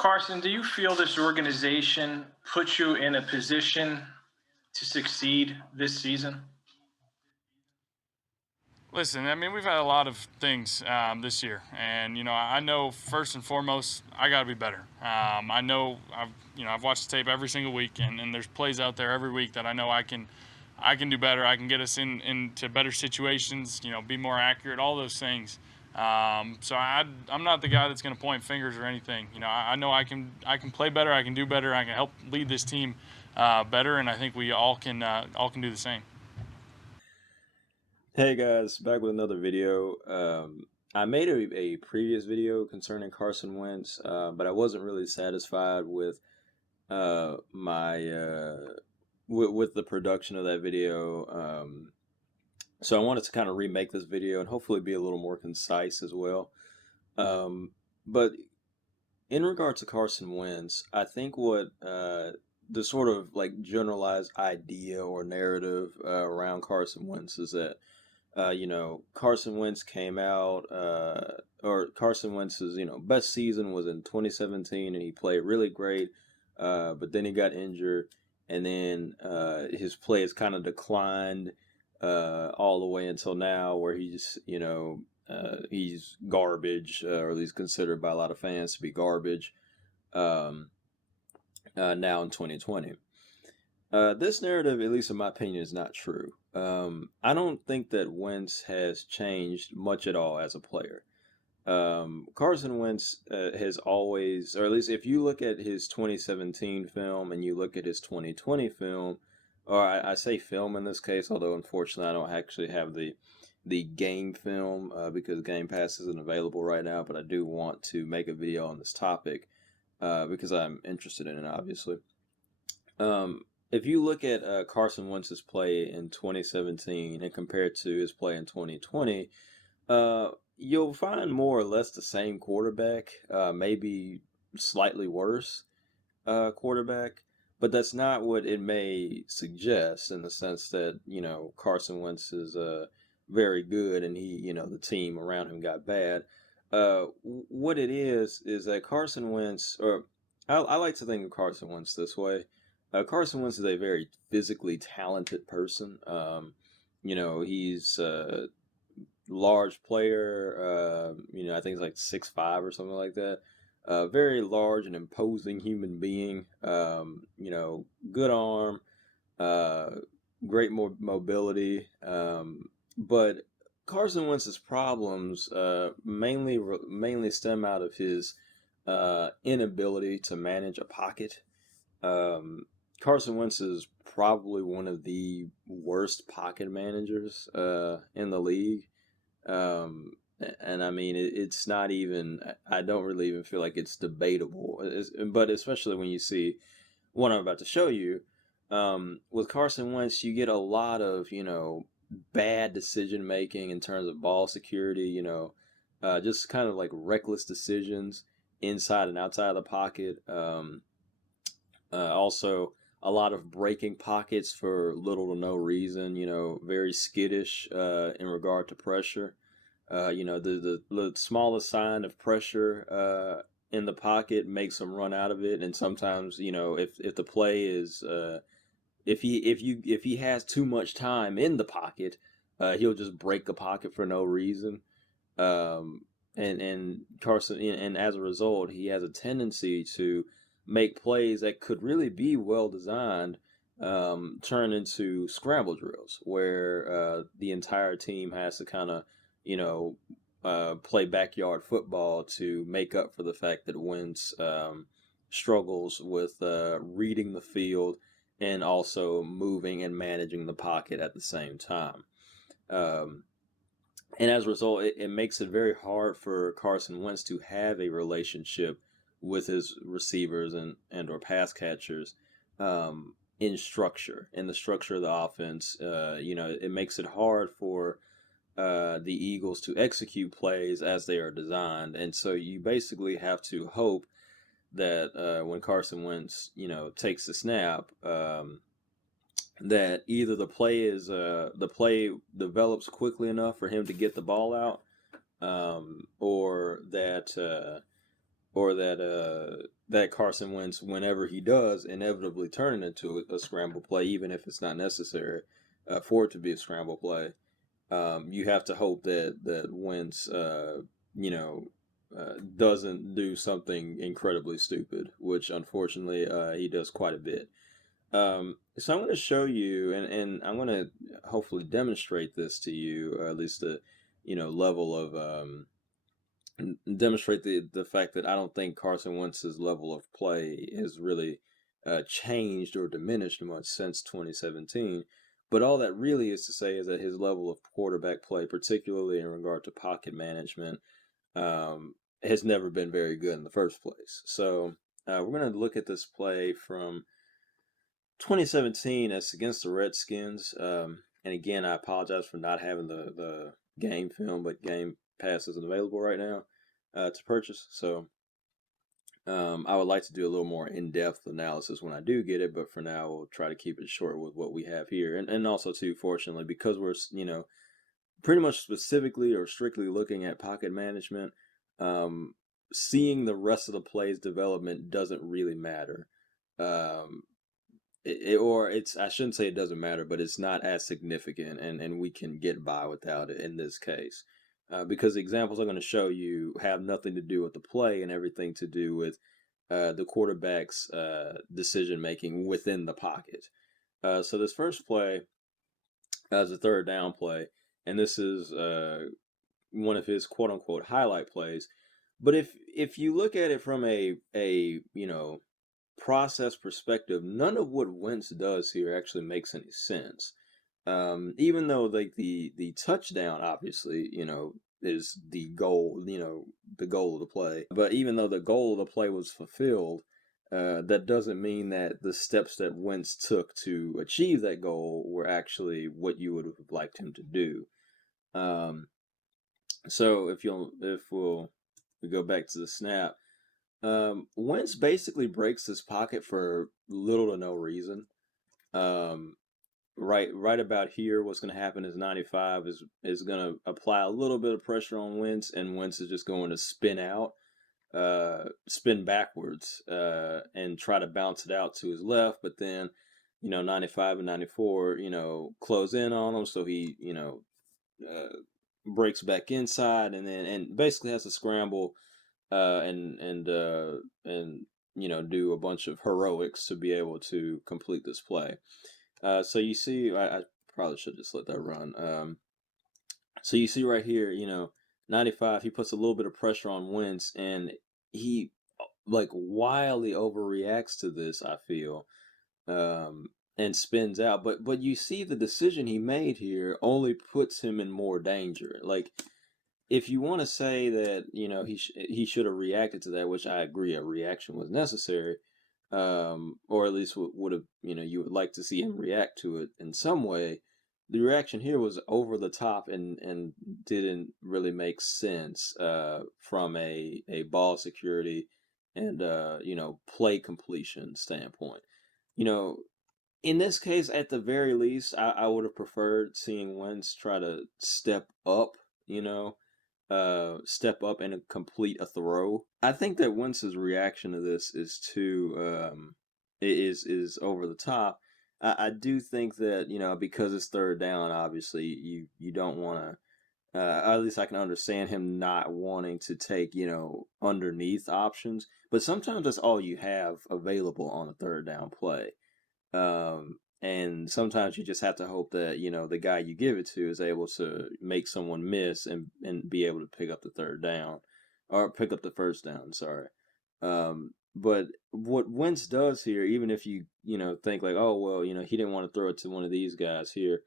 Carson, do you feel this organization puts you in a position to succeed this season? Listen, I mean, we've had a lot of things this year, and I know first and foremost, I got to be better. I know I've watched the tape every single week, and there's plays out there every week that I know I can do better. I can get us into better situations. Be more accurate. All those things. So I'm not the guy that's going to point fingers or anything. I know I can play better. I can do better. I can help lead this team better, and I think we all can do the same. Hey guys, back with another video. I made a previous video concerning Carson Wentz, but I wasn't really satisfied with my with the production of that video. So I wanted to kind of remake this video and hopefully be a little more concise as well. But in regard to Carson Wentz, I think what the sort of like generalized idea or narrative around Carson Wentz is that Carson Wentz came out, or Carson Wentz's, best season was in 2017, and he played really great. But then he got injured, and then his play has kind of declined all the way until now, where he's garbage, or at least considered by a lot of fans to be garbage. Now in 2020. This narrative, at least in my opinion, is not true. I don't think that Wentz has changed much at all as a player. Carson Wentz has always, or at least if you look at his 2017 film and you look at his 2020 film, or I say film in this case, although unfortunately I don't actually have the game film because Game Pass isn't available right now, but I do want to make a video on this topic because I'm interested in it, obviously. If you look at Carson Wentz's play in 2017 and compare it to his play in 2020, you'll find more or less the same quarterback, maybe slightly worse quarterback, but that's not what it may suggest in the sense that, Carson Wentz is very good and the team around him got bad. What it is that Carson Wentz, or I like to think of Carson Wentz this way. Carson Wentz is a very physically talented person. He's a large player. I think he's like 6'5" or something like that. Very large and imposing human being. Good arm, great mobility. But Carson Wentz's problems mainly stem out of his inability to manage a pocket. Carson Wentz is probably one of the worst pocket managers in the league. And I mean, it's not even, I don't really even feel like it's debatable. But especially when you see what I'm about to show you, with Carson Wentz, you get a lot of, bad decision making in terms of ball security, just kind of like reckless decisions inside and outside of the pocket. Also, a lot of breaking pockets for little to no reason, very skittish in regard to pressure. The smallest sign of pressure in the pocket makes him run out of it. And sometimes, if the play is, if he has too much time in the pocket, he'll just break the pocket for no reason. And Carson, and as a result, he has a tendency to make plays that could really be well designed turn into scramble drills where the entire team has to kind of play backyard football to make up for the fact that Wentz struggles with reading the field and also moving and managing the pocket at the same time. And as a result, it makes it very hard for Carson Wentz to have a relationship with his receivers and or pass catchers in the structure of the offense. It makes it hard for the Eagles to execute plays as they are designed. And so you basically have to hope that when Carson Wentz, takes the snap, that either the play develops quickly enough for him to get the ball out, or that or that Carson Wentz, whenever he does, inevitably turn it into a scramble play, even if it's not necessary for it to be a scramble play. You have to hope that Wentz, doesn't do something incredibly stupid, which unfortunately he does quite a bit. So I'm going to show you, and I'm going to hopefully demonstrate this to you, or at least the level of demonstrate the fact that I don't think Carson Wentz's level of play has really changed or diminished much since 2017. But all that really is to say is that his level of quarterback play, particularly in regard to pocket management, has never been very good in the first place. So we're going to look at this play from 2017 as against the Redskins. And again, I apologize for not having the game film, but Game Pass isn't available right now to purchase. So I would like to do a little more in-depth analysis when I do get it, but for now we'll try to keep it short with what we have here. And also too, fortunately, because we're pretty much specifically or strictly looking at pocket management, seeing the rest of the play's development doesn't really matter. I shouldn't say it doesn't matter, but it's not as significant, and we can get by without it in this case. Because the examples I'm going to show you have nothing to do with the play and everything to do with the quarterback's decision making within the pocket. So this first play is a third down play, and this is one of his quote unquote highlight plays. But if you look at it from a process perspective, none of what Wentz does here actually makes any sense. Even though like the touchdown obviously is the goal, the goal of the play, but even though the goal of the play was fulfilled, that doesn't mean that the steps that Wentz took to achieve that goal were actually what you would have liked him to do. So if we go back to the snap, Wentz basically breaks his pocket for little to no reason. Right about here, what's going to happen is 95 is going to apply a little bit of pressure on Wentz, and Wentz is just going to spin backwards, and try to bounce it out to his left. But then, 95 and 94, close in on him, so he, breaks back inside, and basically has to scramble, and do a bunch of heroics to be able to complete this play. So you see, I probably should just let that run. So you see right here, 95, he puts a little bit of pressure on Wentz, and he like wildly overreacts to this, I feel, and spins out. But you see the decision he made here only puts him in more danger. Like, if you want to say that, he should have reacted to that, which I agree, a reaction was necessary, or at least would have, you would like to see him react to it in some way. The reaction here was over the top and didn't really make sense from a ball security and play completion standpoint. In this case, at the very least, I would have preferred seeing Wentz try to step up and complete a throw. I think that Wentz's reaction to this is is over the top. I do think that, because it's third down, obviously you don't want to, at least I can understand him not wanting to take, underneath options, but sometimes that's all you have available on a third down play. And sometimes you just have to hope that, the guy you give it to is able to make someone miss and be able to pick up the third down, or pick up the first down, sorry. But what Wentz does here, even if you, think like, oh, well, he didn't want to throw it to one of these guys here.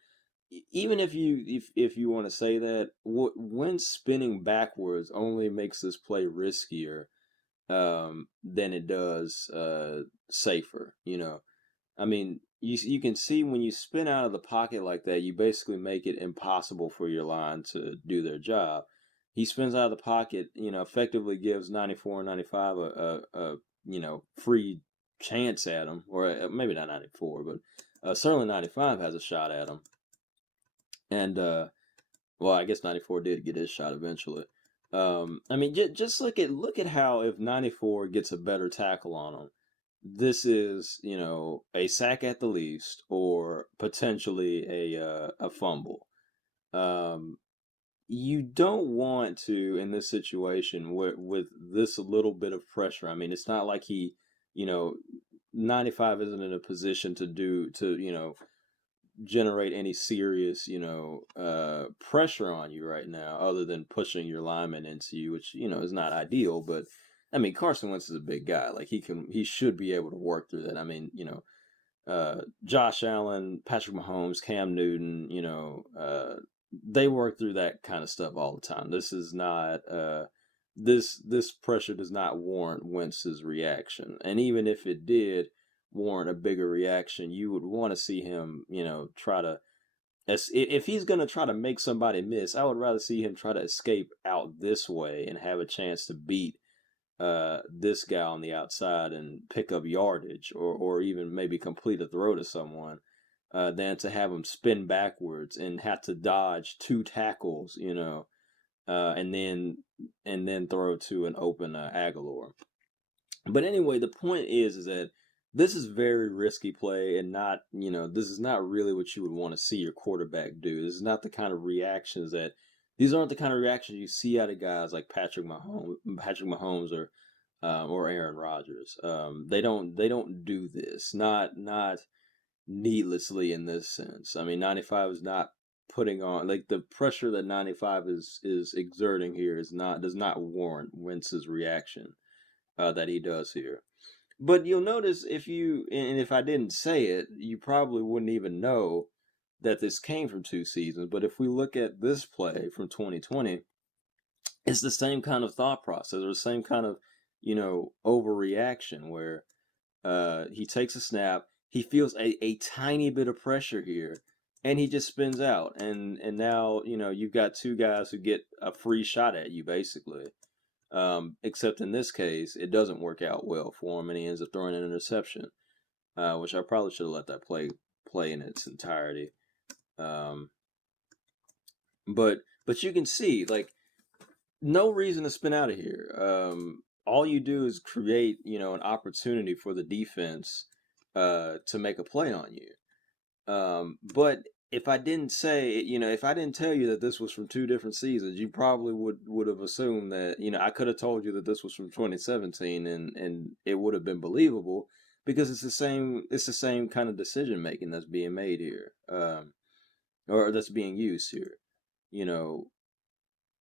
Even if you want to say that, what Wentz spinning backwards only makes this play riskier than it does safer, I mean, you can see when you spin out of the pocket like that, you basically make it impossible for your line to do their job. He spins out of the pocket, effectively gives 94 and 95 a free chance at him, or maybe not 94, but certainly 95 has a shot at him. And well, I guess 94 did get his shot eventually. I mean, just look at how if 94 gets a better tackle on him, this is, a sack at the least, or potentially a fumble. Um, you don't want to in this situation with this little bit of pressure. I mean, it's not like you know, 95 isn't in a position to generate any serious, pressure on you right now, other than pushing your lineman into you, which, is not ideal. But I mean, Carson Wentz is a big guy. Like he should be able to work through that. I mean, Josh Allen, Patrick Mahomes, Cam Newton, they work through that kind of stuff all the time. This is not this pressure does not warrant Wentz's reaction. And even if it did warrant a bigger reaction, you would want to see him, try to if he's going to try to make somebody miss, I would rather see him try to escape out this way and have a chance to beat this guy on the outside and pick up yardage, or even maybe complete a throw to someone, than to have him spin backwards and have to dodge two tackles, and then throw to an open Aguilar. But anyway, the point is that this is very risky play, and not, this is not really what you would want to see your quarterback do. This is not the kind of reactions that these aren't the kind of reactions you see out of guys like Patrick Mahomes, or Aaron Rodgers. They don't do this. Not needlessly in this sense. I mean, 95 is not putting on, like, the pressure that 95 is exerting here does not warrant Wentz's reaction that he does here. But you'll notice, if I didn't say it, you probably wouldn't even know that this came from 2 seasons. But if we look at this play from 2020, it's the same kind of thought process, or the same kind of, overreaction, where he takes a snap, he feels a tiny bit of pressure here, and he just spins out. And now, you've got two guys who get a free shot at you, basically. Except in this case, it doesn't work out well for him, and he ends up throwing an interception, which I probably should have let that play in its entirety. But you can see, like, no reason to spin out of here. All you do is create, an opportunity for the defense to make a play on you. But if I didn't tell you that this was from 2 different seasons, you probably would have assumed that, I could have told you that this was from 2017, and it would have been believable, because it's the same kind of decision making that's being made here, or that's being used here.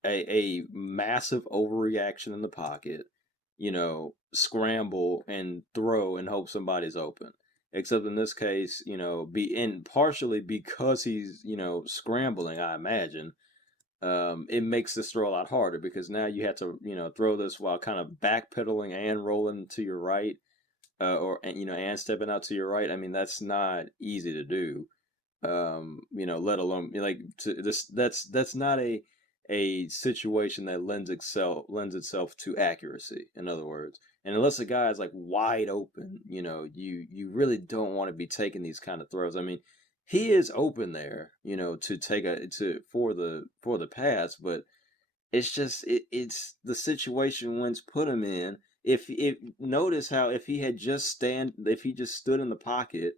A massive overreaction in the pocket, scramble and throw and hope somebody's open. Except in this case, partially because he's, scrambling, I imagine, it makes this throw a lot harder, because now you have to, throw this while kind of backpedaling and rolling to your right, and stepping out to your right. I mean, that's not easy to do. Let alone, like, that's not a situation that lends itself to accuracy, in other words. And unless the guy is, like, wide open, you really don't want to be taking these kind of throws. I mean, he is open there, to take for the pass, but it's just it's the situation Wentz put him in. If notice how if he just stood in the pocket.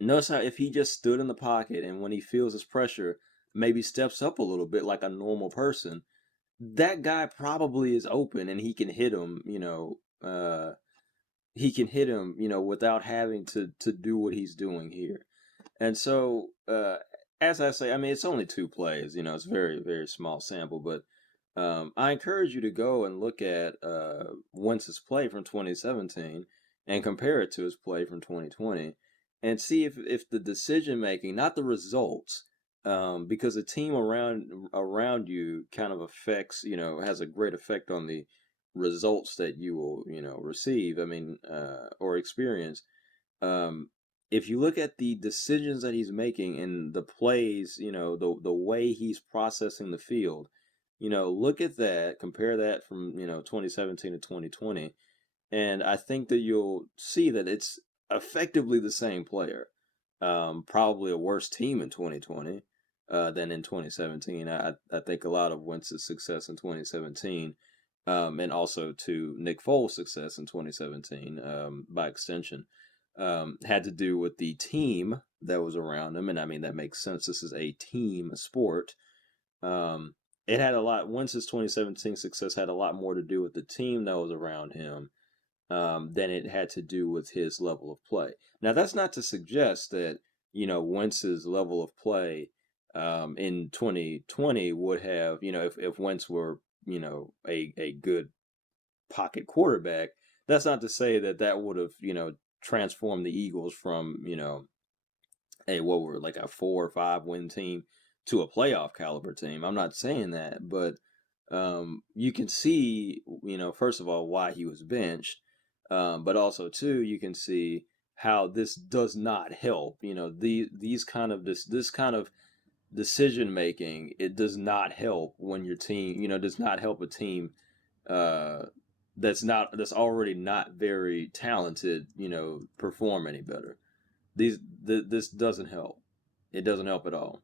Notice how if he just stood in the pocket, and when he feels his pressure, maybe steps up a little bit like a normal person, that guy probably is open, and he can hit him, without having to do what he's doing here. And so, as I say, I mean, it's only 2 plays, it's a very, very small sample, but I encourage you to go and look at Wentz's play from 2017 and compare it to his play from 2020, and see if the decision making, not the results, because the team around you kind of affects, has a great effect on the results that you will, receive. I mean, or experience. If you look at the decisions that he's making and the plays, the way he's processing the field, look at that, compare that from, 2017 to 2020. And I think that you'll see that it's effectively the same player. Probably a worse team in 2020. than in 2017. I think a lot of Wentz's success in 2017, and also to Nick Foles' success in 2017, by extension, had to do with the team that was around him. And I mean, that makes sense. This is a team sport. It had a lot, Wentz's 2017 success had a lot more to do with the team that was around him, than it had to do with his level of play. Now, that's not to suggest that, Wentz's level of play in 2020 would have, if Wentz were, a good pocket quarterback, that's not to say that that would have, transformed the Eagles from, what were like a 4 or 5 win team to a playoff caliber team. I'm not saying that, but you can see, first of all, why he was benched, but also too, you can see how this does not help. This kind of decision making, it does not help when your team, does not help a team that's already not very talented, perform any better. This doesn't help. It doesn't help at all.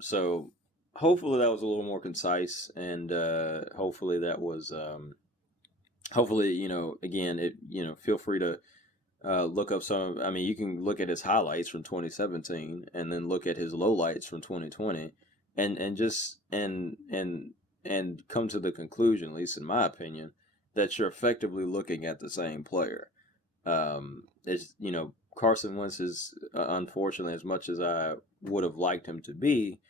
So hopefully that was a little more concise, and hopefully that was hopefully, again, feel free to look up some. I mean, you can look at his highlights from 2017 and then look at his lowlights from 2020, and just and come to the conclusion, at least in my opinion, that you're effectively looking at the same player. It's, Carson Wentz is, unfortunately, as much as I would have liked him to be,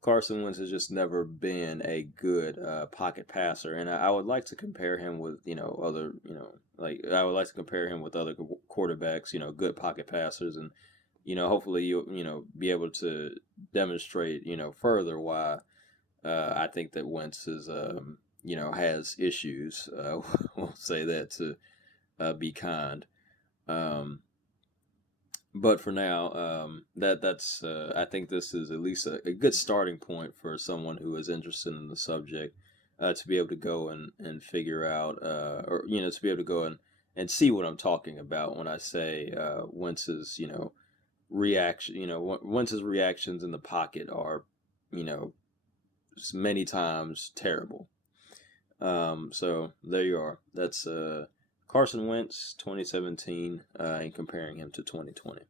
Carson Wentz has just never been a good pocket passer, and I would like to compare him with other I would like to compare him with other quarterbacks, good pocket passers, and hopefully you'll be able to demonstrate further why I think that Wentz is has issues. We'll say that to be kind. But for now, that's I think this is at least a good starting point for someone who is interested in the subject, to be able to go and figure out, or to be able to go and see what I'm talking about when I say Wentz's reaction. Wentz's reactions in the pocket are many times terrible. So there you are. That's Carson Wentz 2017, and comparing him to 2020.